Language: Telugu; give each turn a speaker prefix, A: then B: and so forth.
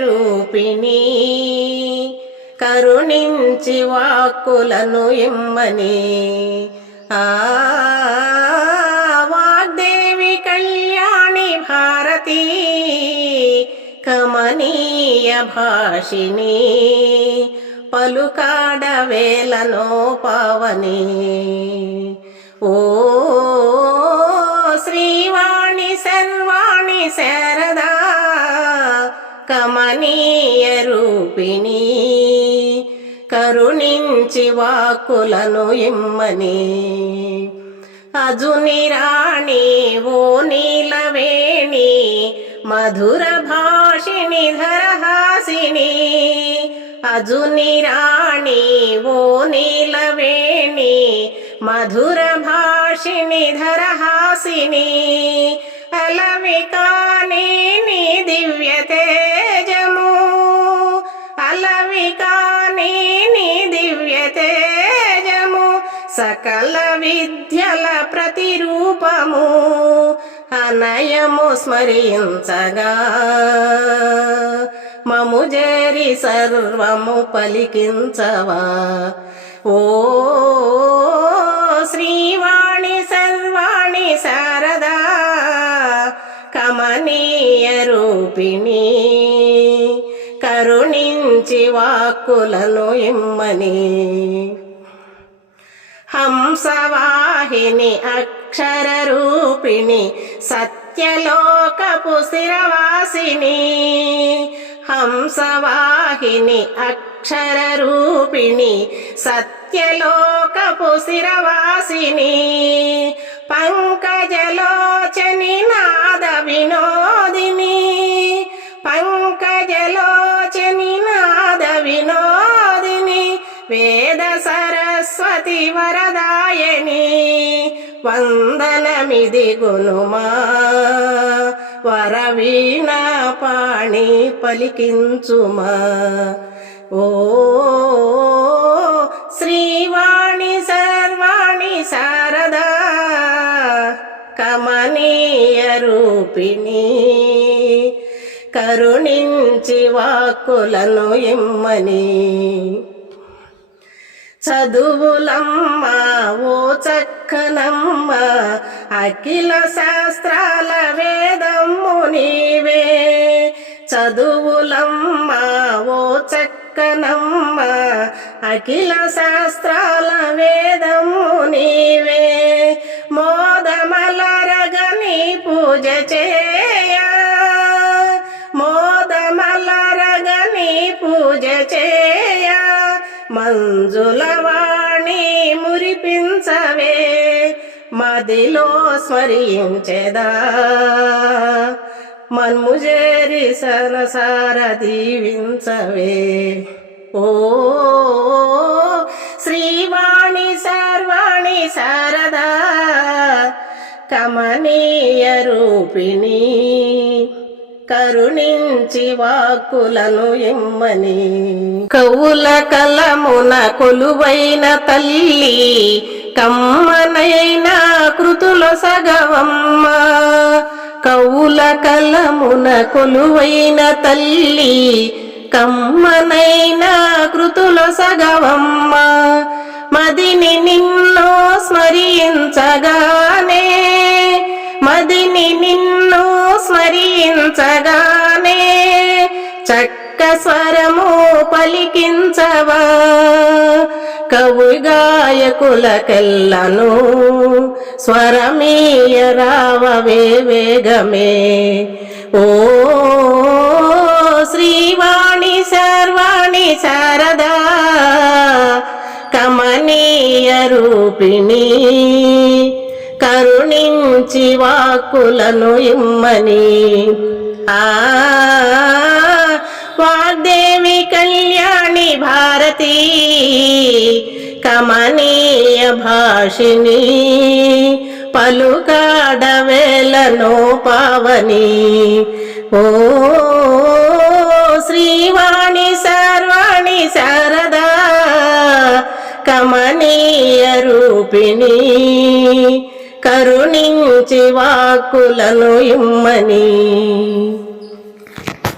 A: రూపిణి కరుణించి వాక్కులను ఇమ్మని. ఆ వాగ్దేవి కళ్యాణి భారతి. కమనీయ భాషిణి. పలుకాడ వేలనో పావని. ఓ శ్రీవాణి సర్వాణి శారదా కమనీయ రూపిణి. కరుణించి వాకులను ఇమ్మని. అజుని రాణి ఓ నీలవేణి మధుర భాషిణి ధరహాసిని. అజుని రాణి ఓ నీలవేణి మధుర భాషిణి ధరహాసిని. అలవికాని సకల విద్యల ప్రతిరూపము అనయము స్మరించగా. మము జరి సర్వము పలికించవా. ఓ శ్రీవాణి సర్వాణి శారదా కమనీయ రూపిణి కరుణించి వాక్కులను ఇమ్మని. హంసవాహిని అక్షర రూపిణి సత్యలోకపు స్థిరవాసిని. హంసవాహిని అక్షర రూపిణి సత్యలోకపు స్థిరవాసిని. పంకజలోచని నా సరస్వతి వరదాయని వందనమిది గునుమా వరవీణ పాణి పలికించుమా ఓ శ్రీవాణి సర్వాణి శారదా కమనీయ రూపిణి. కరుణించి వాక్కులను ఇమ్మని. చదువులమ్మ ఓ చక్కనమ్మ అఖిల శాస్త్రాల వేదమ్ము నీవే. చదువులమ్మ ఓ చక్కనమ్మ అఖిల శాస్త్రాల వేదము నీవే. మోదమలరగని పూజ చేయ. మోదమలరగని పూజ చేయ. మంజులవాణి మురిపించవే మదిలో స్మరించెదా. మన్ముజేరి సనసార దీవించవే. ఓ శ్రీవాణి సర్వాణి శారదా కమనీయ రూపిణి. కరుణించి వాకులను ఇమ్మని కవుల కలమున కొలువైన తల్లి కమ్మనైన కృతుల సగవమ్మ. కవుల కలమున కొలువైన తల్లి కమ్మనైన కృతుల సగవమ్మ. మదిని నిన్ను స్మరించగా పలికించవా? కవు గాయకులకెల్లను స్వరమీయ రావవే వేగమే. ఓ శ్రీవాణి సర్వాణి శారదా కమనీయ రూపిణి కరుణించి వాక్కులను ఇమ్మని. ఆ వాగ్దే కళ్యాణి భారతి కమనీయ భాషిని పలుకాడవేలను పావని. ఓ శ్రీవాణి సర్వాణి శారదా కమనీయ రూపిణి. కరుణించి వాక్కులను ఇమ్మని.